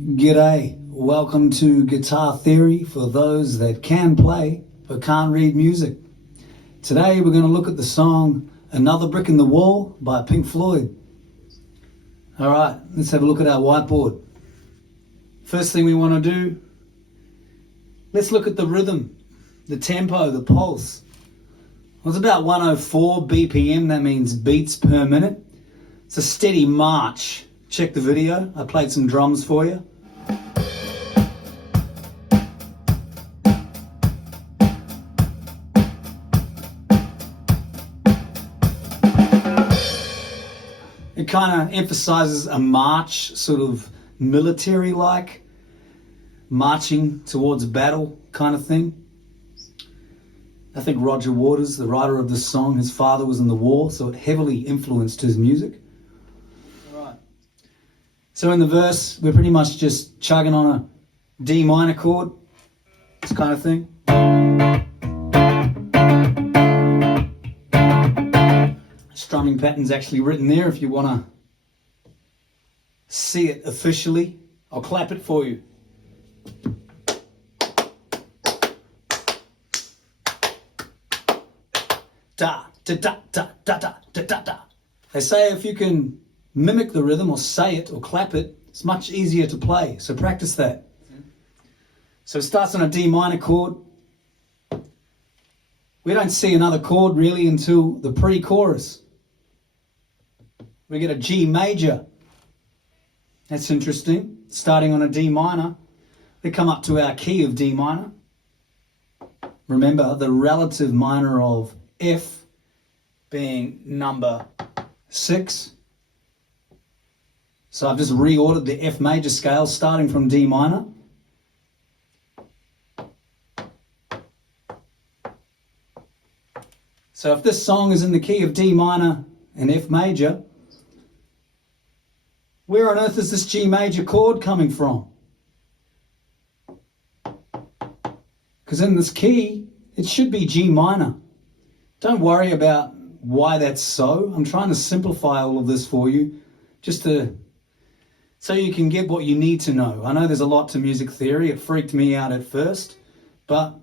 G'day, welcome to Guitar Theory for those that can play but can't read music. Today we're going to look at the song Another Brick in the Wall by Pink Floyd. Alright, let's have a look at our whiteboard. First thing we want to do, let's look at the rhythm, the tempo, the pulse. Well, it's about 104 BPM, that means beats per minute. It's a steady march. Check the video, I played some drums for you. It kind of emphasizes a march, sort of military-like, marching towards battle kind of thing. I think Roger Waters, the writer of this song, his father was in the war, so it heavily influenced his music. All right. So in the verse, we're pretty much just chugging on a D minor chord, this kind of thing. Strumming pattern's actually written there if you want to see it officially. I'll clap it for you. Da, da, da, da, da, da, da, da, da. They say if you can mimic the rhythm or say it or clap it, it's much easier to play. So practice that. So it starts on a D minor chord. We don't see another chord really until the pre-chorus. We get a G major. That's interesting. Starting on a D minor, we come up to our key of D minor. Remember the relative minor of F being number 6. So I've just reordered the F major scale starting from D minor. So if this song is in the key of D minor and F major, where on earth is this G major chord coming from? Because in this key, it should be G minor. Don't worry about why that's so. I'm trying to simplify all of this for you, just so you can get what you need to know. I know there's a lot to music theory. It freaked me out at first, but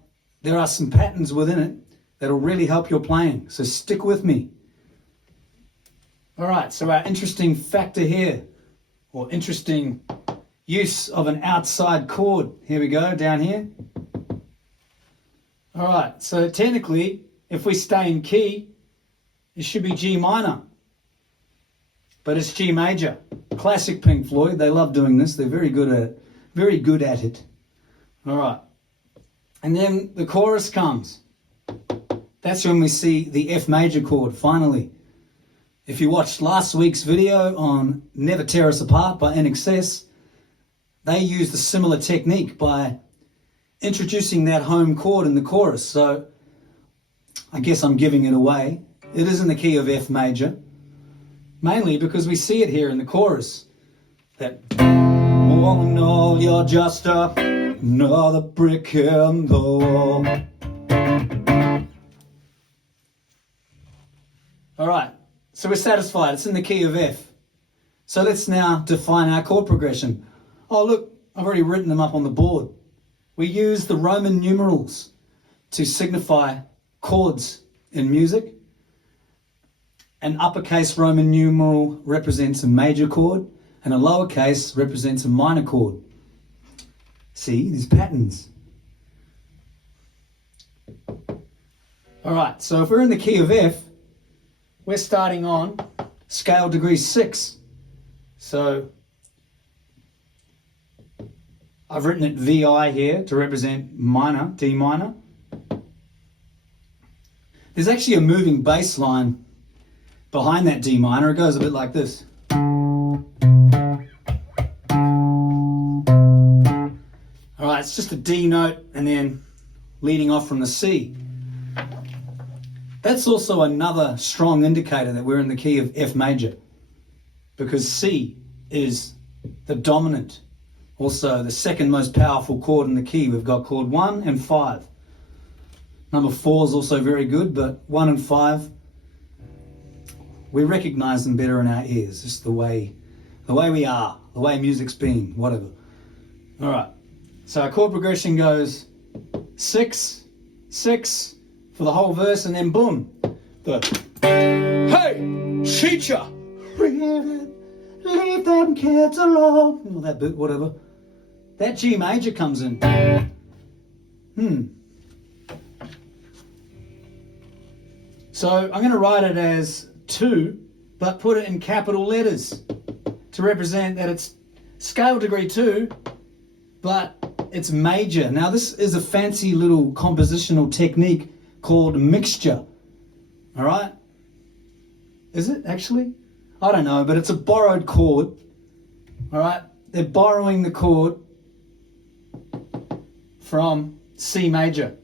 there are some patterns within it that'll really help your playing. So stick with me. All right, so our interesting factor here, or interesting use of an outside chord. Here we go, down here. All right, so technically, if we stay in key, it should be G minor. But it's G major. Classic Pink Floyd, they love doing this. They're very good at it. All right. And then the chorus comes. That's when we see the F major chord, finally. If you watched last week's video on Never Tear Us Apart by NXS, they used a similar technique by introducing that home chord in the chorus. So I guess I'm giving it away. It is in the key of F major, mainly because we see it here in the chorus. That all in all, you're just another brick in the wall. All right, so we're satisfied. It's in the key of F. So let's now define our chord progression. Oh, look, I've already written them up on the board. We use the Roman numerals to signify chords in music. An uppercase Roman numeral represents a major chord, and a lowercase represents a minor chord. See, these patterns. All right, so if we're in the key of F, we're starting on scale degree 6. So I've written it VI here to represent minor, D minor. There's actually a moving bass line behind that D minor. It goes a bit like this. All right, it's just a D note and then leading off from the C. That's also another strong indicator that we're in the key of F major, because C is the dominant, also the second most powerful chord in the key. We've got chord 1 and 5. Number 4 is also very good, but 1 and 5, we recognize them better in our ears. Just the way we are, the way music's been, whatever. All right. So our chord progression goes 6, 6 for the whole verse, and then boom. The hey, teacher, leave them kids alone. Or that bit, whatever. That G major comes in. So I'm going to write it as 2, but put it in capital letters to represent that it's scale degree 2, but it's major. Now this is a fancy little compositional technique called mixture. All right? Is it actually? I don't know, but it's a borrowed chord. All right? They're borrowing the chord from C major,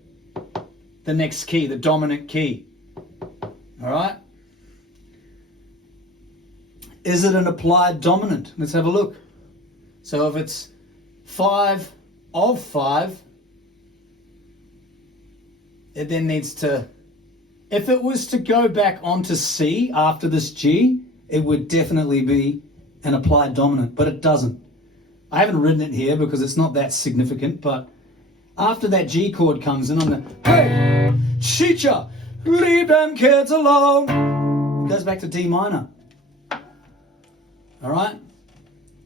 the next key, the dominant key. All right? Is it an applied dominant? Let's have a look. So if it's 5 of 5, it then needs to, if it was to go back onto C after this G, it would definitely be an applied dominant, but it doesn't. I haven't written it here because it's not that significant, but after that G chord comes in on the, hey, teacher, leave them kids alone, it goes back to D minor. All right?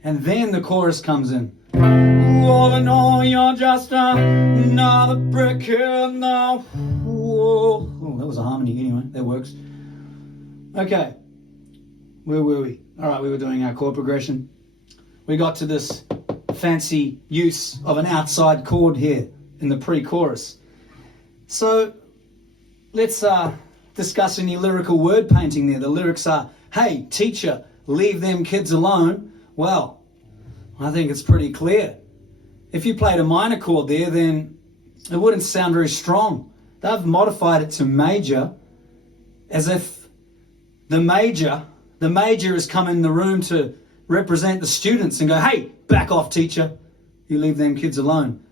And then the chorus comes in. All in all, you're just another brick in the wall. Oh, that was a harmony anyway. That works. Okay. Where were we? All right, we were doing our chord progression. We got to this fancy use of an outside chord here in the pre-chorus. So let's discuss any lyrical word painting there. The lyrics are, hey, teacher, leave them kids alone. Well, I think it's pretty clear. If you played a minor chord there, then it wouldn't sound very strong. They've modified it to major as if the major has come in the room to represent the students and go, hey, back off, teacher. You leave them kids alone.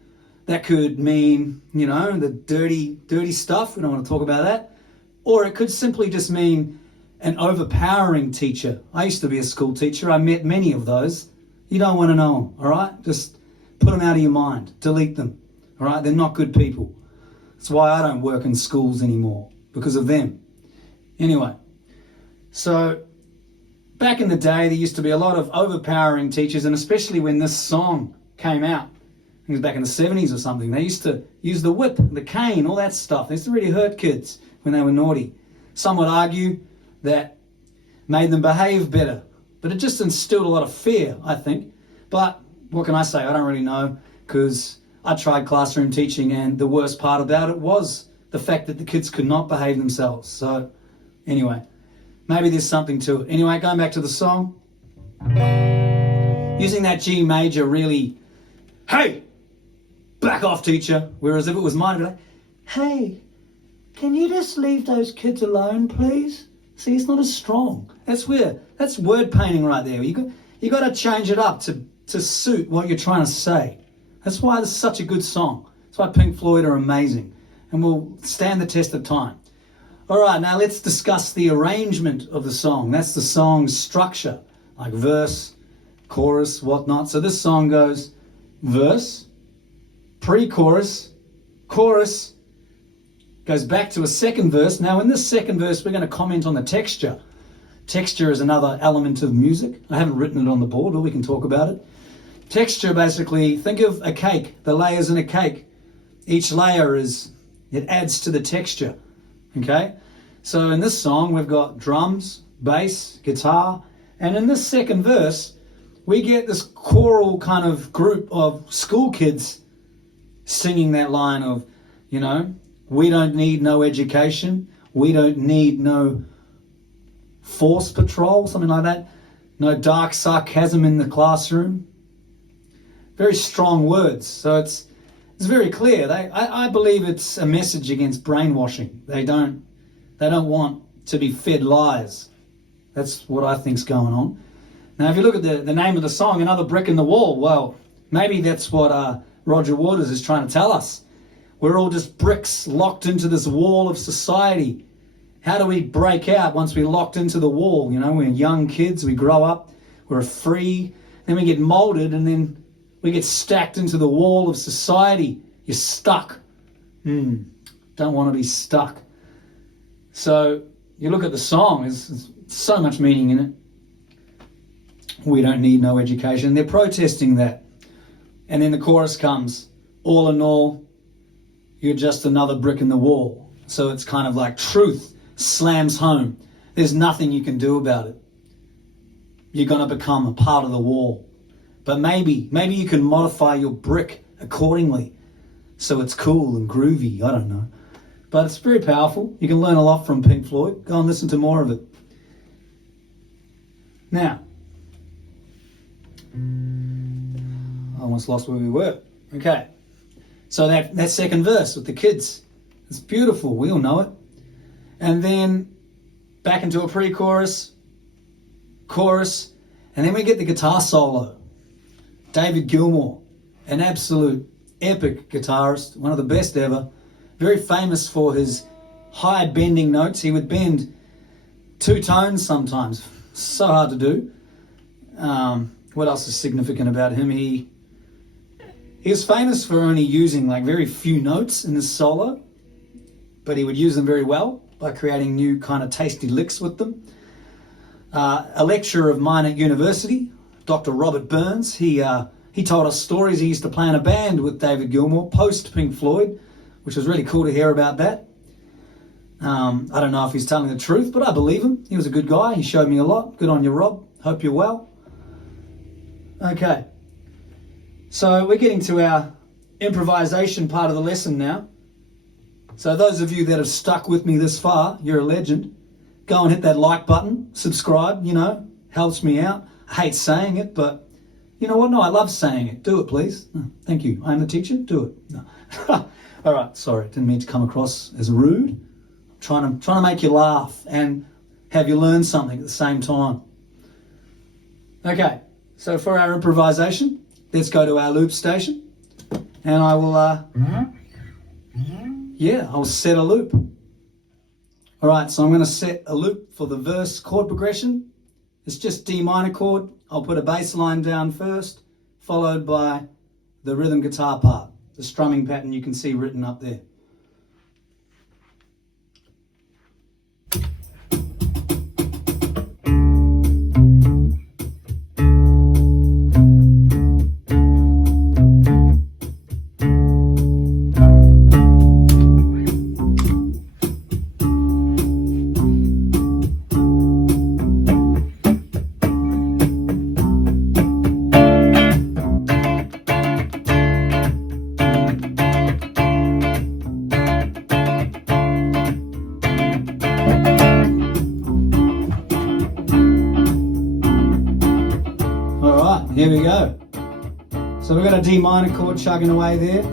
That could mean, you know, the dirty stuff. We don't want to talk about that. Or it could simply just mean an overpowering teacher. I used to be a school teacher. I met many of those. You don't want to know them, all right? Just put them out of your mind. Delete them, all right? They're not good people. That's why I don't work in schools anymore, because of them. Anyway, so back in the day, there used to be a lot of overpowering teachers, and especially when this song came out, I think it was back in the 70s or something, they used to use the whip, the cane, all that stuff. They used to really hurt kids when they were naughty. Some would argue that made them behave better, but it just instilled a lot of fear, I think. But what can I say? I don't really know, because I tried classroom teaching, and the worst part about it was the fact that the kids could not behave themselves. So anyway, maybe there's something to it. Anyway, going back to the song, using that G major really, hey, back off, teacher. Whereas if it was mine, I'd be like, hey, can you just leave those kids alone, please? See, it's not as strong. That's word painting right there. You got to change it up to suit what you're trying to say. That's why this is such a good song. That's why Pink Floyd are amazing and will stand the test of time. All right, now let's discuss the arrangement of the song. That's the song's structure, like verse, chorus, whatnot. So this song goes verse, pre-chorus, chorus, goes back to a second verse. Now in this second verse, we're going to comment on the texture. Texture is another element of music. I haven't written it on the board, but we can talk about it. Texture, basically, think of a cake, the layers in a cake. Each layer it adds to the texture, okay? So in this song, we've got drums, bass, guitar, and in this second verse, we get this choral kind of group of school kids singing that line of, you know, we don't need no education, we don't need no force patrol, something like that, no dark sarcasm in the classroom. Very strong words, so it's very clear. I believe it's a message against brainwashing. They don't want to be fed lies. That's what I think's going on. Now, if you look at the name of the song, Another Brick in the Wall, well, maybe that's what Roger Waters is trying to tell us. We're all just bricks locked into this wall of society. How do we break out once we're locked into the wall? You know, we're young kids, we grow up, we're free, then we get molded, and then We get stacked into the wall of society. You're stuck. Don't want to be stuck. So you look at the song, there's so much meaning in it. We don't need no education. They're protesting that. And then the chorus comes, all in all, you're just another brick in the wall. So it's kind of like truth slams home. There's nothing you can do about it. You're going to become a part of the wall. But maybe you can modify your brick accordingly so it's cool and groovy. I don't know. But it's very powerful. You can learn a lot from Pink Floyd. Go and listen to more of it. Now, I almost lost where we were. Okay. So that second verse with the kids, it's beautiful. We all know it. And then back into a pre-chorus, chorus, and then we get the guitar solo. David Gilmour, an absolute epic guitarist, one of the best ever. Very famous for his high bending notes. He would bend 2 tones sometimes. So hard to do. What else is significant about him? He was famous for only using like very few notes in his solo, but he would use them very well by creating new kind of tasty licks with them. A lecturer of mine at university, Dr. Robert Burns, he told us stories. He used to play in a band with David Gilmour post Pink Floyd, which was really cool to hear about that. I don't know if he's telling the truth, but I believe him. He was a good guy. He showed me a lot. Good on you, Rob. Hope you're well. Okay. So we're getting to our improvisation part of the lesson now. So those of you that have stuck with me this far, you're a legend. Go and hit that like button, subscribe, helps me out. I hate saying it, but you know what? No, I love saying it. Do it, please. No, thank you. I'm the teacher. Do it. No. All right. Sorry. Didn't mean to come across as rude. I'm trying to make you laugh and have you learn something at the same time. Okay. So for our improvisation, let's go to our loop station, and I will, I'll set a loop. All right, so I'm going to set a loop for the verse chord progression. It's just D minor chord. I'll put a bass line down first, followed by the rhythm guitar part, the strumming pattern you can see written up there. Here we go. So we've got a D minor chord chugging away there.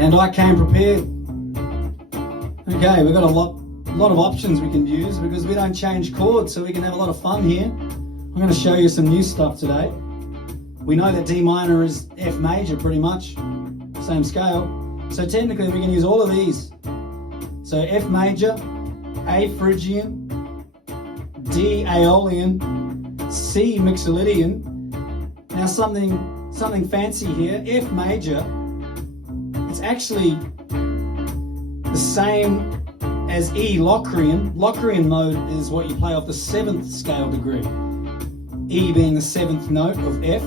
And I came prepared. Okay, we've got a lot of options we can use because we don't change chords, so we can have a lot of fun here. I'm going to show you some new stuff today. We know that D minor is F major pretty much, same scale. So technically we can use all of these. So F major, A Phrygian, D Aeolian, C Mixolydian. Now something fancy here. F major, it's actually the same as E Locrian. Locrian mode is what you play off the 7th scale degree. E being the 7th note of F.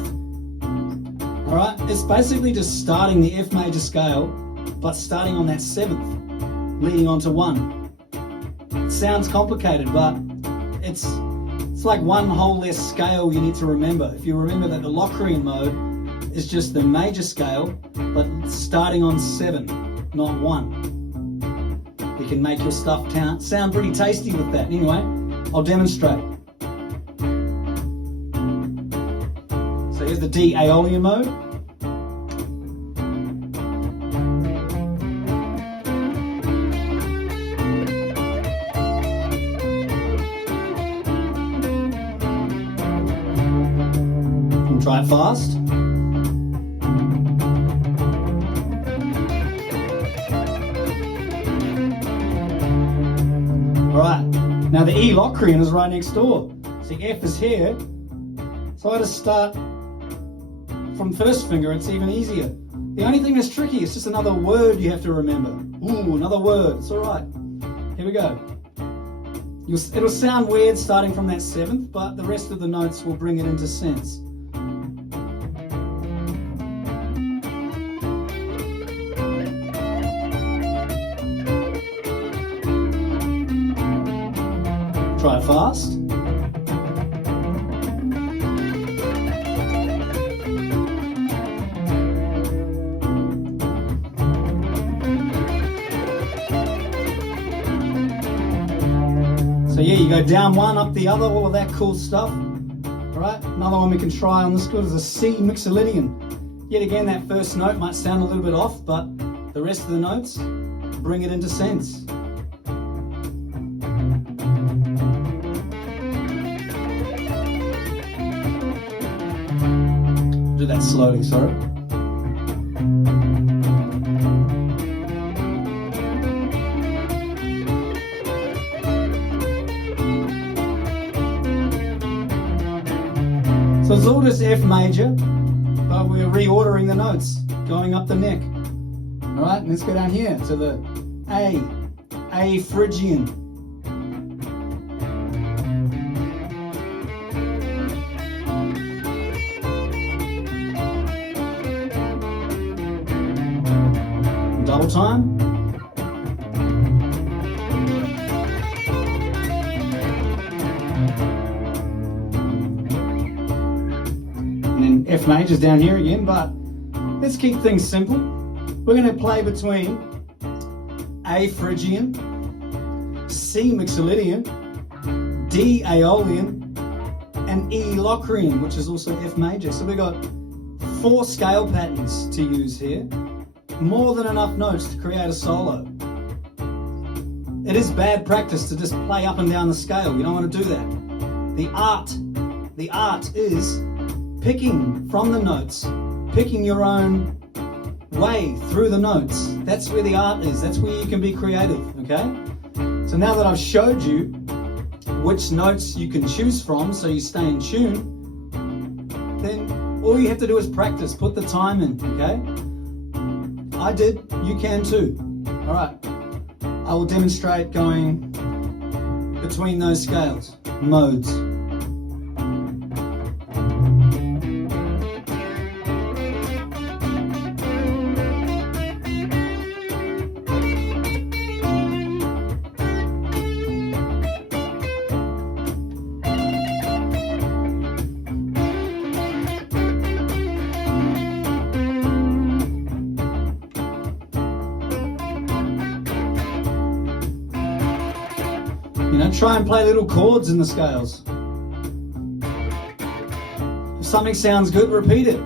Alright, it's basically just starting the F major scale, but starting on that 7th, leading on to 1. It sounds complicated, but it's like one whole less scale you need to remember. If you remember that the Locrian mode is just the major scale, but starting on 7, not 1. You can make your stuff sound pretty tasty with that. Anyway, I'll demonstrate. So here's the D Aeolian mode. Try it fast. Alright, now the E Locrian is right next door. See, F is here, So I just start from first finger, it's even easier. The only thing that's tricky is just another word you have to remember. Ooh, another word, it's all right. Here we go. It'll sound weird starting from that seventh, but the rest of the notes will bring it into sense. Try it fast. So yeah, you go down one, up the other, all of that cool stuff. All right, another one we can try on this good is a C Mixolydian. Yet again, that first note might sound a little bit off, but the rest of the notes bring it into sense. Do that slowly, sorry. So it's all just F major, but we're reordering the notes, going up the neck. All right, let's go down here to the A Phrygian. Double time. And then F major's down here again, but let's keep things simple. We're going to play between A Phrygian, C Mixolydian, D Aeolian, and E Locrian, which is also F major. So we've got 4 scale patterns to use here. More than enough notes to create a solo. It is bad practice to just play up and down the scale. You don't want to do that. The art is picking from the notes, picking your own way through the notes. That's where the art is. That's where you can be creative, okay? So now that I've showed you which notes you can choose from so you stay in tune, then all you have to do is practice, put the time in, okay? I did, you can too. All right, I will demonstrate going between those scales, modes. You know, try and play little chords in the scales. If something sounds good, repeat it.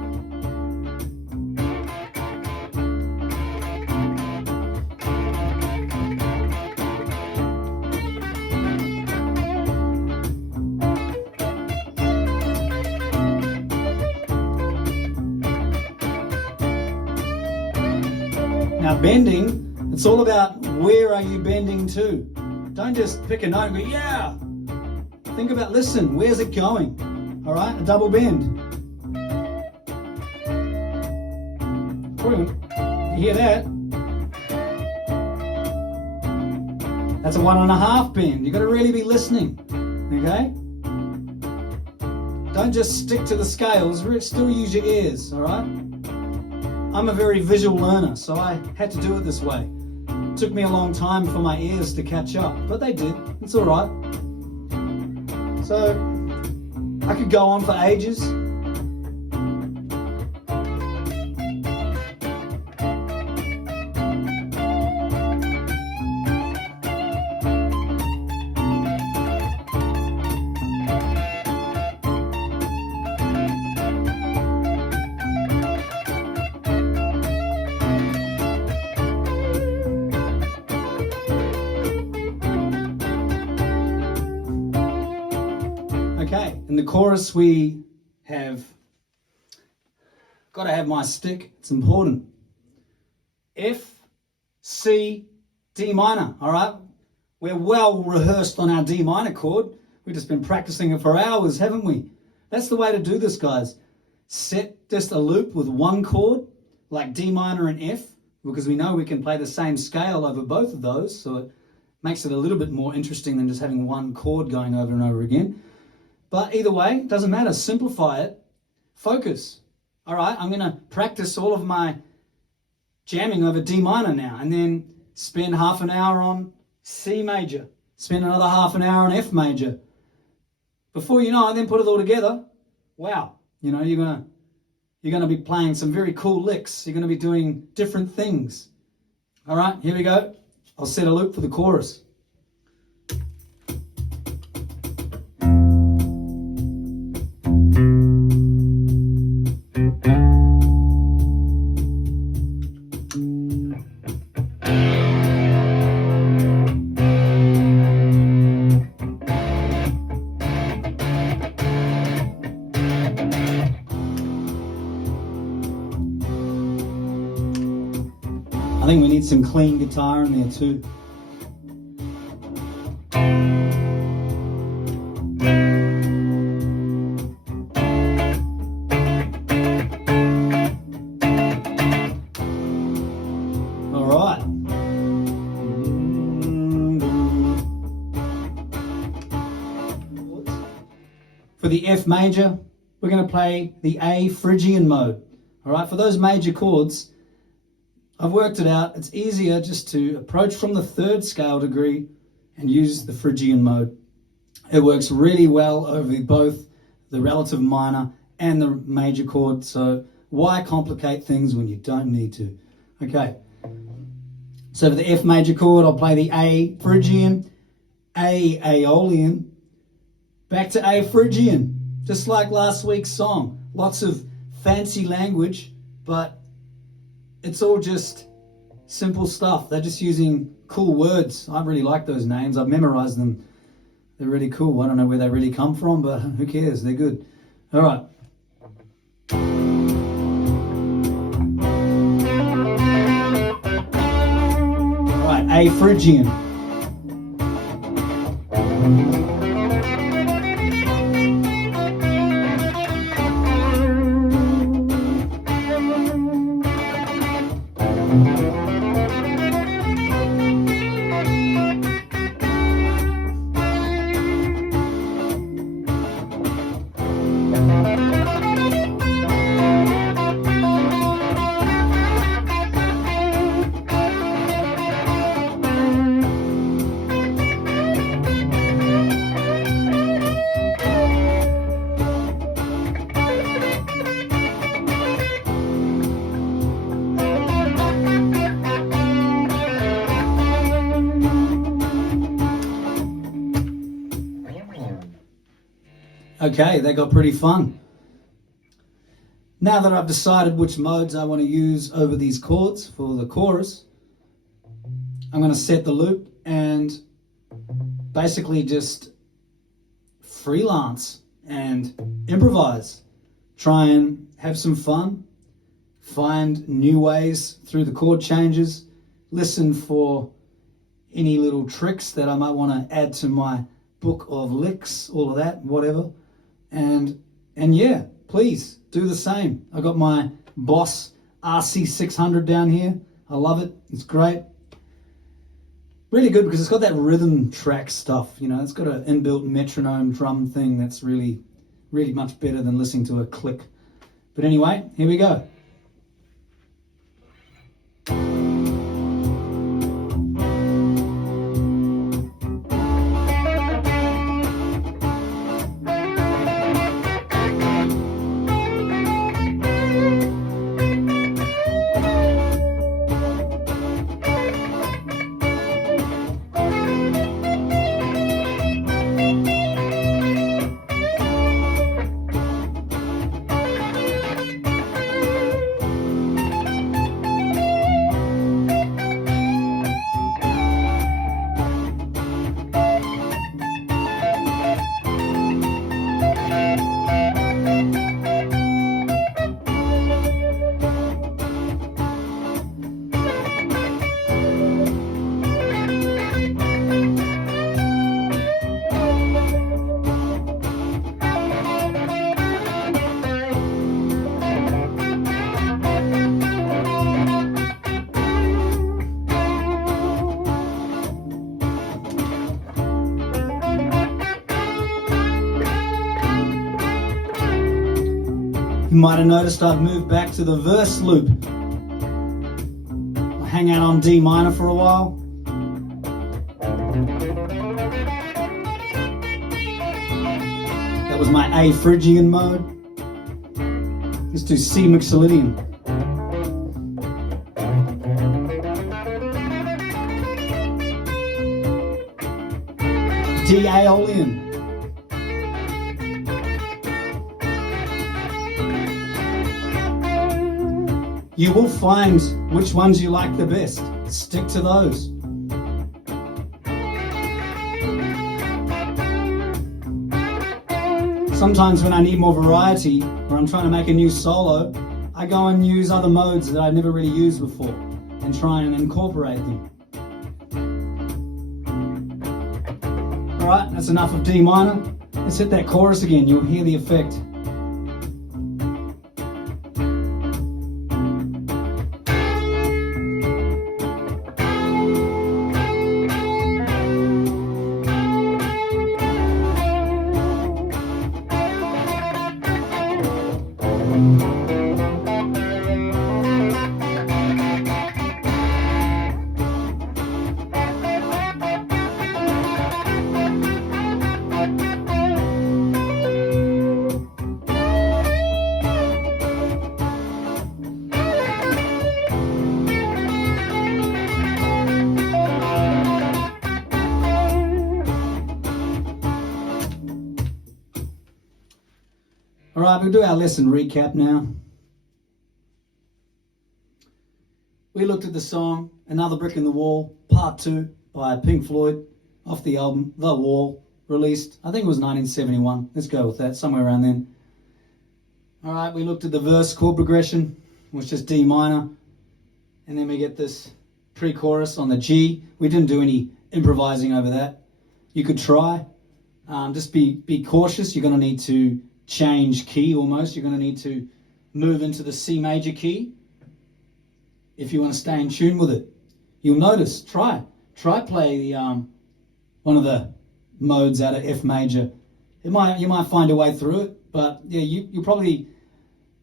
Now bending, it's all about where are you bending to. Don't just pick a note and go, yeah. Think about, listen, where's it going? All right, a double bend. Brilliant. You hear that? That's a 1.5 bend. You've got to really be listening, okay? Don't just stick to the scales, still use your ears, all right? I'm a very visual learner, so I had to do it this way. It took me a long time for my ears to catch up, but they did. It's all right. So I could go on for ages. Okay, in the chorus we have got to have my stick. It's important. F, C, D minor, all right? We're well rehearsed on our D minor chord. We've just been practicing it for hours, haven't we? That's the way to do this, guys. Set just a loop with one chord, like D minor and F, because we know we can play the same scale over both of those, so it makes it a little bit more interesting than just having one chord going over and over again. But either way, it doesn't matter. Simplify it. Focus. All right, I'm going to practice all of my jamming over D minor now, and then spend half an hour on C major. Spend another half an hour on F major. Before you know it, then put it all together. Wow, you know, you're gonna be playing some very cool licks. You're gonna be doing different things. All right, here we go. I'll set a loop for the chorus. I think we need some clean guitar in there too. All right. For the F major, we're going to play the A Phrygian mode. All right, for those major chords, I've worked it out. It's easier just to approach from the third scale degree and use the Phrygian mode. It works really well over both the relative minor and the major chord, so why complicate things when you don't need to? Okay, so for the F major chord, I'll play the A Phrygian, A Aeolian, back to A Phrygian, just like last week's song. Lots of fancy language, but it's all just simple stuff. They're just using cool words. I really like those names. I've memorized them. They're really cool. I don't know where they really come from, but who cares? They're good. All right. All right, A Phrygian. Okay, that got pretty fun. Now that I've decided which modes I want to use over these chords for the chorus, I'm going to set the loop and basically just freelance and improvise. Try and have some fun, find new ways through the chord changes, listen for any little tricks that I might want to add to my book of licks, all of that, whatever. And yeah, please do the same. I got my Boss RC600 down here. I love it. It's great. Really good because it's got that rhythm track stuff. You know, it's got an inbuilt metronome drum thing that's really, really much better than listening to a click. But anyway, here we go. You might have noticed I've moved back to the verse loop. I'll hang out on D minor for a while. That was my A Phrygian mode. Let's do C Mixolydian. D Aeolian. You will find which ones you like the best. Stick to those. Sometimes when I need more variety, or I'm trying to make a new solo, I go and use other modes that I've never really used before and try and incorporate them. Alright, that's enough of D minor. Let's hit that chorus again, you'll hear the effect. Alright, we'll do our lesson recap now. We looked at the song, Another Brick in the Wall, Part 2 by Pink Floyd, off the album The Wall, released, I think it was 1971. Let's go with that, somewhere around then. Alright, we looked at the verse chord progression, which is just D minor. And then we get this pre-chorus on the G. We didn't do any improvising over that. You could try. Just be cautious. You're going to need to change key almost. You're going to need to move into the C major key if you want to stay in tune with it. You'll notice, try play the one of the modes out of F major. You might find a way through it, but yeah, you probably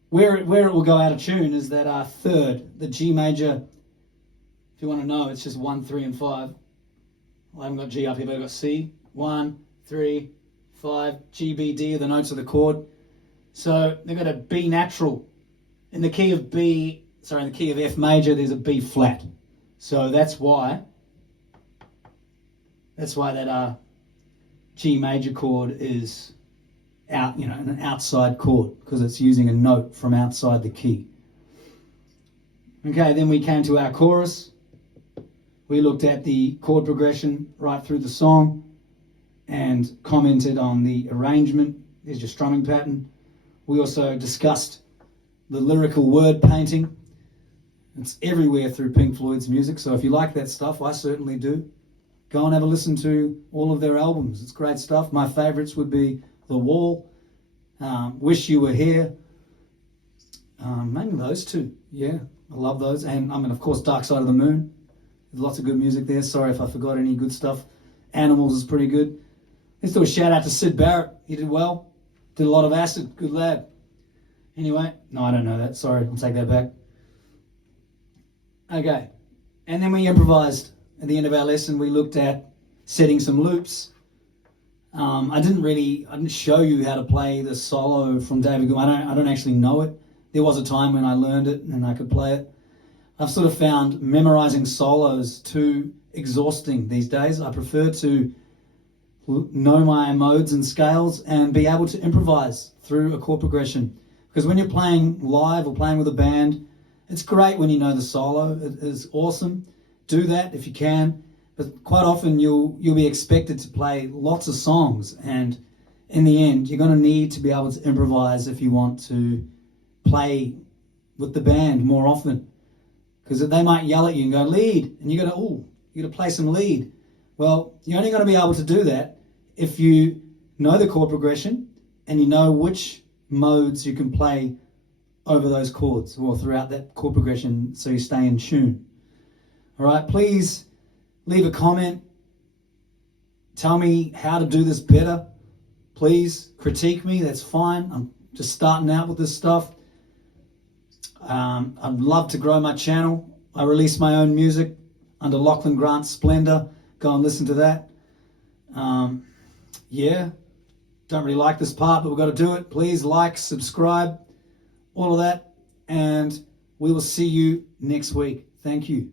where it will go out of tune is that third, the G major. If you want to know, it's just 1, 3, and 5. Well, I haven't got G up here, but I've got C. 1, 3, 5, G, B, D are the notes of the chord. So they've got a B natural. In the key of F major, there's a B flat. So that's why that G major chord is out, an outside chord, because it's using a note from outside the key. Okay, then we came to our chorus. We looked at the chord progression right through the song and commented on the arrangement. There's your strumming pattern. We also discussed the lyrical word painting. It's everywhere through Pink Floyd's music, so if you like that stuff, I certainly do. Go and have a listen to all of their albums. It's great stuff. My favourites would be The Wall, Wish You Were Here, maybe those two. Yeah, I love those. And of course, Dark Side of the Moon. There's lots of good music there. Sorry if I forgot any good stuff. Animals is pretty good. Let's do a shout out to Sid Barrett. He did well. Did a lot of acid. Good lad. Anyway, no, I don't know that. Sorry, I'll take that back. Okay. And then we improvised. At the end of our lesson, we looked at setting some loops. I didn't show you how to play the solo from David Gilmour. I don't actually know it. There was a time when I learned it and I could play it. I've sort of found memorizing solos too exhausting these days. I prefer to know my modes and scales and be able to improvise through a chord progression. Because when you're playing live or playing with a band, it's great when you know the solo. It is awesome. Do that if you can. But quite often you'll be expected to play lots of songs, and in the end you're going to need to be able to improvise if you want to play with the band more often. Because they might yell at you and go, lead, and you got to play some lead. Well, you're only going to be able to do that if you know the chord progression and you know which modes you can play over those chords or throughout that chord progression so you stay in tune. All right, please leave a comment. Tell me how to do this better. Please critique me, that's fine. I'm just starting out with this stuff. I'd love to grow my channel. I release my own music under Lachlan Grant Splendor. Go and listen to that. Yeah, don't really like this part, but we've got to do it. Please like, subscribe, all of that. And we will see you next week. Thank you.